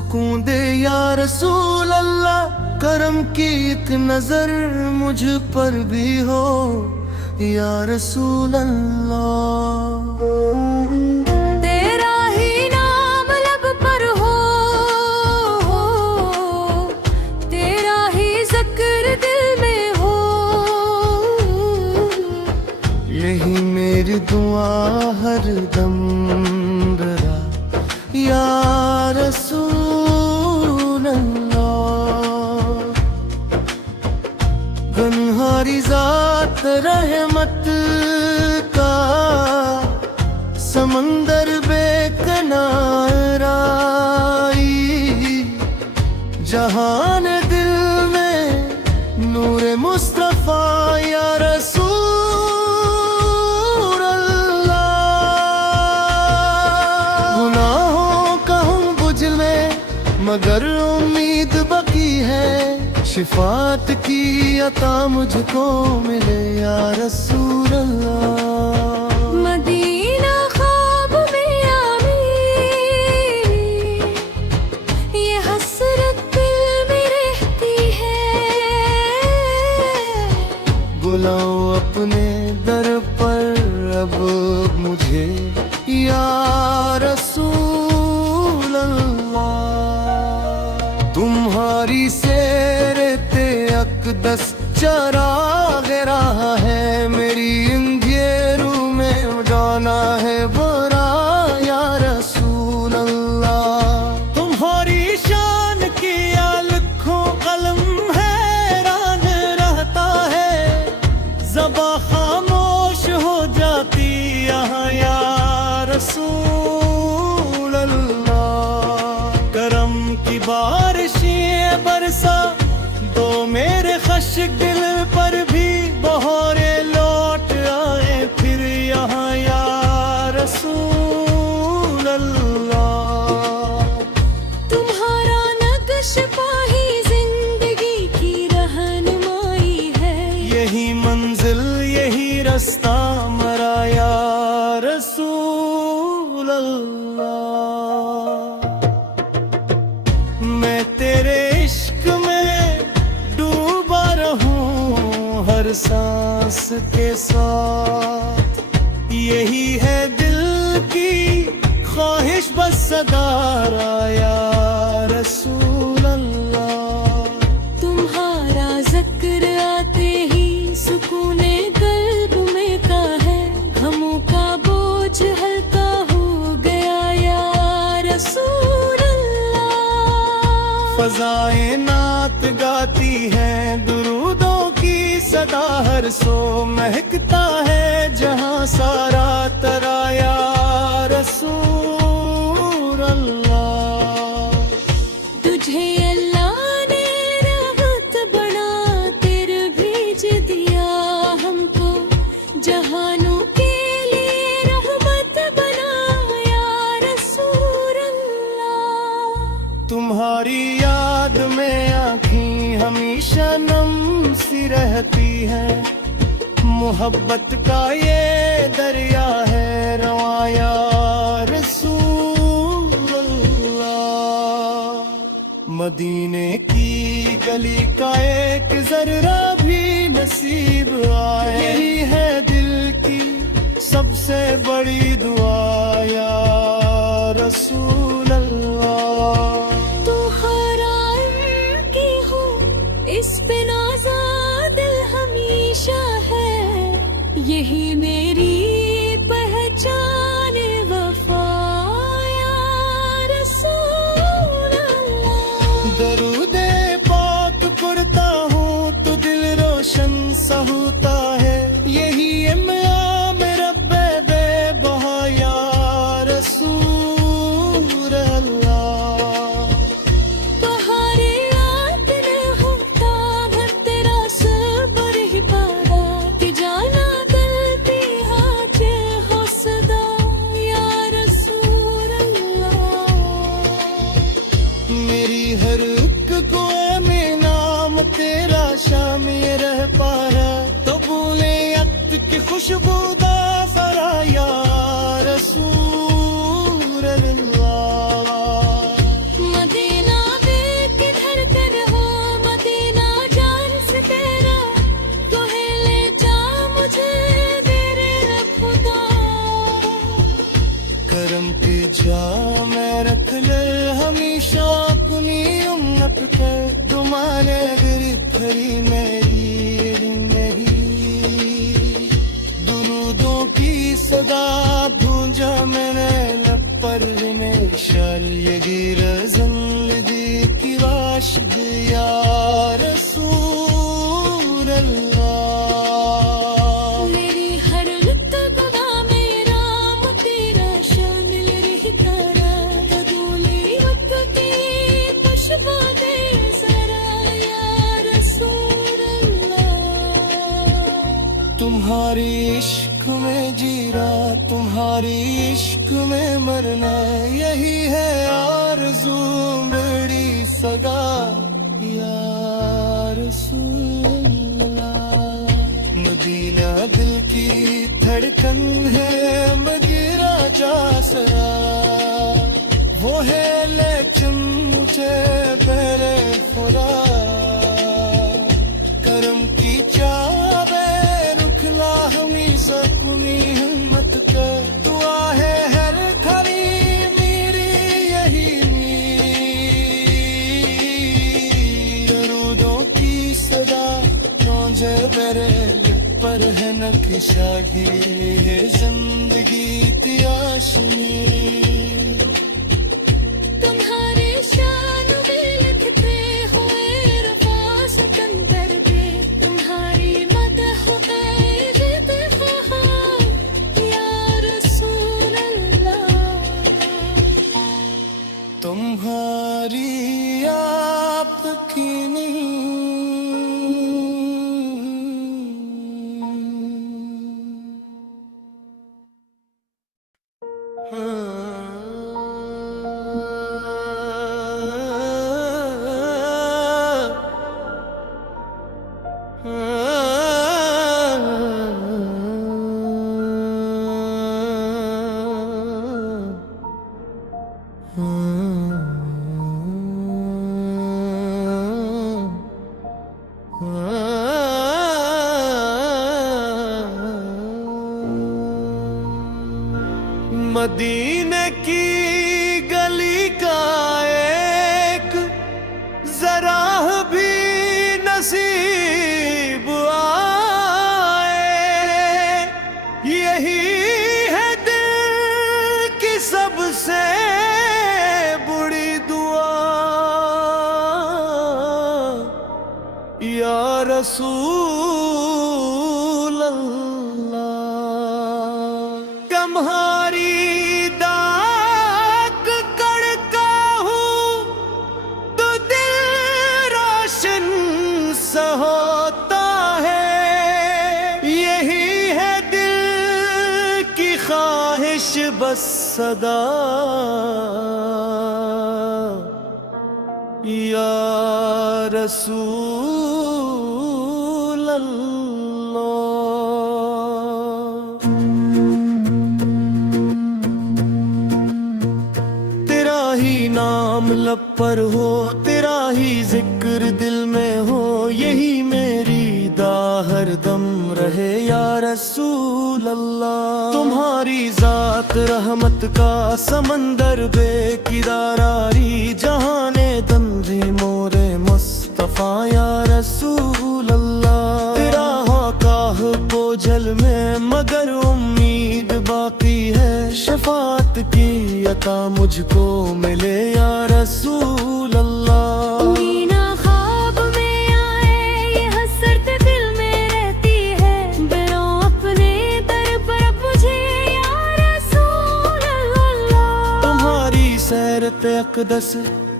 سکون دے یا رسول اللہ، کرم کی ایک نظر مجھ پر بھی ہو یا رسول اللہ۔ تیرا ہی نام لب پر ہو، تیرا ہی ذکر دل میں ہو، یہی میری دعا ہر دم رہا یا رسول اللہ۔ گنہاری ذات رحمت کا سمندر بے کنار آئی، جہان دل میں نور مصطفیٰ یا رسول اللہ۔ گناہوں کا ہوں بجھ میں مگر امید باقی ہے، شفاعت کی عطا مجھ کو ملے یا رسول اللہ۔ مدینہ خواب میں آمین، یہ حسرت دل میں رہتی ہے، بلاؤ اپنے در پر اب مجھے یا رسول اللہ۔ تمہاری سیر اقدس چراغ راہ ہے، میری اندھیروں میں اڑانا ہے برا یا رسول اللہ۔ تمہاری شان کی لکھوں قلم حیران رہتا ہے، زباں خاموش ہو جاتی یہاں یا رسول اللہ۔ کرم کی بارشیں برسا دو میرے خشک دل پر بھی، بہارے لوٹ آئے پھر یہاں یا رسول اللہ۔ تمہارا نقش پاہی زندگی کی رہنمائی ہے، یہی منزل یہی رستہ مرا یا رسول اللہ۔ میں تیرے عشق میں ڈوبا رہوں ہر سانس کے ساتھ، یہی ہے دل کی خواہش بس صدارا یا رسول اللہ۔ تمہارا ذکر آتے ہی سکون قلب میں کا ہے، غموں کا بوجھ ہلکا ہو گیا یا رسول اللہ۔ فضائیں نعت گاتی ہیں، درودوں کی صدا ہر سو مہکتا ہے جہاں سارا ترا یا رسول اللہ۔ تجھے اللہ نے رحمت بنا کر بھیج دیا ہم کو، جہانوں کے لیے رحمت بنا یا رسول اللہ۔ تمہاری یاد میں آنکھیں ہمیشہ نم سی رہتی ہیں، محبت کا یہ دریا ہے رواں یا رسول اللہ۔ مدینے کی گلی کا ایک ذرہ بھی نصیب آئے، یہی ہے دل کی سب سے بڑی دعا یا رسول اللہ۔ تو حرام کی ہو اس پہ نازا دل ہمیشہ ہے، یہی میری پہچان وفا یا رسول اللہ۔ درود پاک پڑھتا ہوں تو دل روشن سا ہوتا ہے، یہی امام رب بے بہا یا رسول اللہ۔ تمہاری یاد نہ ہوتا بھر تیرا صبر ہی پارا، کہ جانا غلطی حاج ہو صدا یا رسول اللہ۔ میری ہر ایک گوئے میں نام تیرا شامل رہ پارا، تو بولے عقد کی خوشبودار فرا یا رسول اللہ۔ مدینہ گھڑی میری نہیں، درودوں کی صدا بھونجا میں نے لب پر ہمیشہ، یہ گیر زندگی کی راشد یا رسول اللہ۔ میری ہر لطف میرا تیرا شامل رہتا رہا، گولی وقت کی خوشبو دے ذرا یا رسول اللہ۔ تمہاری عشق میں جینا، تمہاری عشق میں مرنا، یہی ہے آرزو میری صدا یا رسول اللہ۔ مدینہ دل کی دھڑکن ہے، مدینہ جا سرا وہ ہے، لیکن مجھے بہرے خدا کرم کی چاہے رکھلا ہمیں زخمی ہمت کر، دعا ہے ہر کھڑی میری یہی نیند، درودوں کی صدا روزے میرے لب پر ہے نقشہ گیر ہے زندگی تیاشنی۔ تمہارے شان بھی لکھتے ہوئے رفا سکندر بھی، تمہاری مدح غیر دفاع یا رسول اللہ۔ تمہاری آپ کی مدینے کی گلی کا ایک ذرا بھی نصیب آئے، یہی ہے دل کی سب سے بڑی دعا یا رسول اللہ۔ تمہاری ہوتا ہے، یہی ہے دل کی خواہش بس صدا یا رسول اللہ۔ تیرا ہی نام لب پر ہو، تیرا ہی ذکر دل میں ہو، یہی میری ہر دم رہے یا رسول اللہ۔ تمہاری ذات رحمت کا سمندر بے کناراری، جہان تنظیم مورے مصطفیٰ یا رسول اللہ۔ تیرا خواہ کو جل میں مگر امید باقی ہے، شفاعت کی عطا مجھ کو ملے یا رسول اللہ۔ سیرت اقدس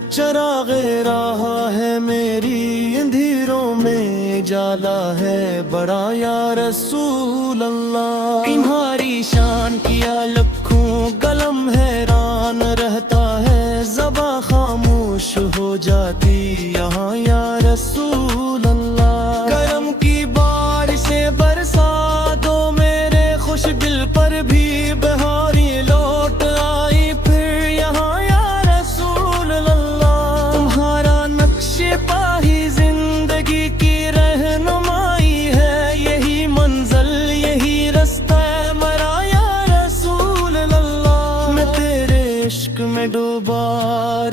چراغ راہ ہے میری، اندھیروں میں جالا ہے بڑا یا رسول اللہ۔ تمہاری شان کیا لکھوں قلم حیران رہتا ہے، زباں خاموش ہو جاتی یہاں یا رسول اللہ۔ کرم کی بارشیں برسا دو میرے خوش دل پر بھی، بہاری لوٹ آئی پھر یہاں یا رسول اللہ۔ تمہارا نقش پاہی زندگی کی رہنمائی ہے، یہی منزل یہی رستہ مرا یا رسول اللہ۔ میں تیرے عشق میں ڈوبا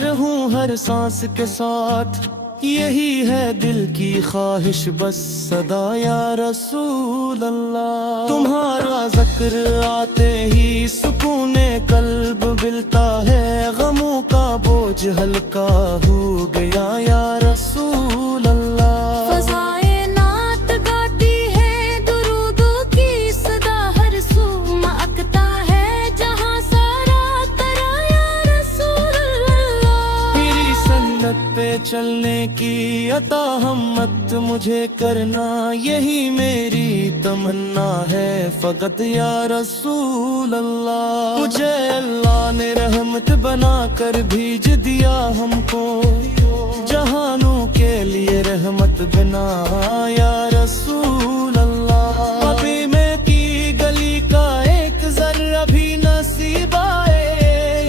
رہوں ہر سانس کے ساتھ، یہی ہے دل کی خواہش بس صدا یا رسول اللہ. تمہارا ذکر آتے ہی سکون قلب ملتا ہے، غموں کا بوجھ ہلکا ہو گیا یا رسول اللہ. فضائے نعت گاتی ہے، درودوں کی صدا ہر سو مہکتا ہے جہاں سارا ترا یا رسول اللہ. میری سنت پہ چلنے کی عطا ہمت مجھے کرنا، یہی میری تمنا ہے فقط یا رسول اللہ. مجھے اللہ نے رحمت بنا کر بھیج دیا ہم کو، جہانوں کے لیے رحمت بنا یا رسول اللہ. ابھی میں کی گلی کا ایک ذرہ بھی نصیب آئے،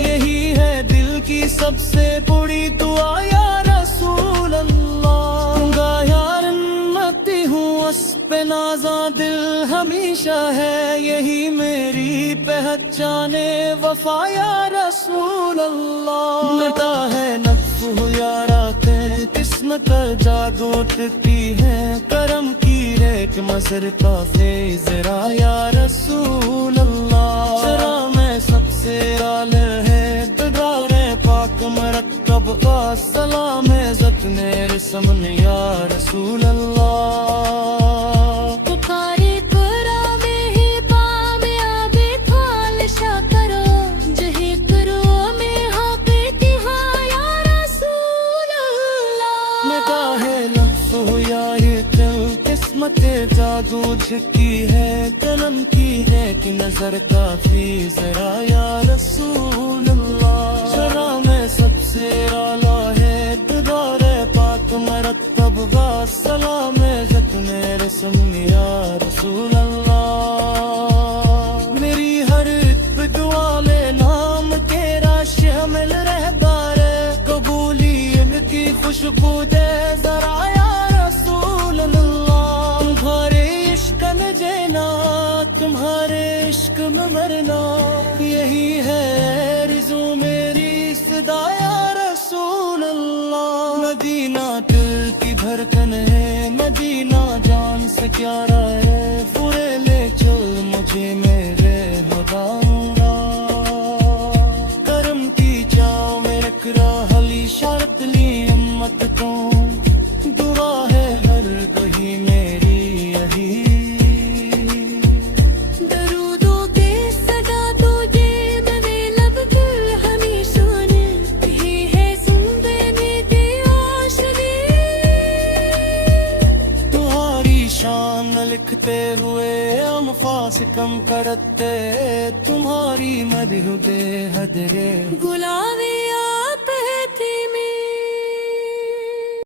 یہی ہے دل کی سب سے بڑی دعا یا رسول اللہ. گا یار متی ہوں اس پہ نازاں دل ہمیشہ ہے، یہی میری پہچانے وفا یا رسول اللہ. مٹا ہے نفس ہو یارا قسمت جاگ اٹھتی ہے، کرم کی ریک مصر کافی ذرا یا رسول اللہ. ذرا میں سب سے اعلی ہے تدار پاک مرکب کا سلام عزت میرے سامنے یا رسول اللہ. پکاری کرا میں ہی پام آبے تھال شا کرو، جہی کرو میں ہاں پہ کی ہاں یا رسول اللہ. میں کاہے لفظ ہو یا یہ دل قسمت جاگو جھکی ہے، قلم کی ہے کہ نظر کافی ذرا یا رسول اللہ. ذرا میں سب سے اعلی ہے دیدار پاک مرتب کا سلام عزت میرے سامنے یا رسول اللہ. میری ہر ایک دعا میں نام تیرا شامل رہبار، قبولیت کی خوشبو دے ذرا یا رسول اللہ. تمہارے عشق میں جینا، تمہارے عشق میں مرنا، یہی ہے رزو میری صدا یا رسول اللہ. مدینہ دل کی دھڑکن ہے، مدینہ جان سے پیارا ہے، پورے لے چل مجھے میرے خدا. کرم کی چاؤ میں اکرا حلی شرط لی امت کو، دعا ہے ہر گہی میری یہی. درودوں کے صدا تجھے میں لب دل ہمیشہ نے، یہی ہے زندگی کی آشنی. تمہاری شان لکھتے ہوئے ہم فاس کم کرتے، تمہاری مدح بے حد رے. گلاوی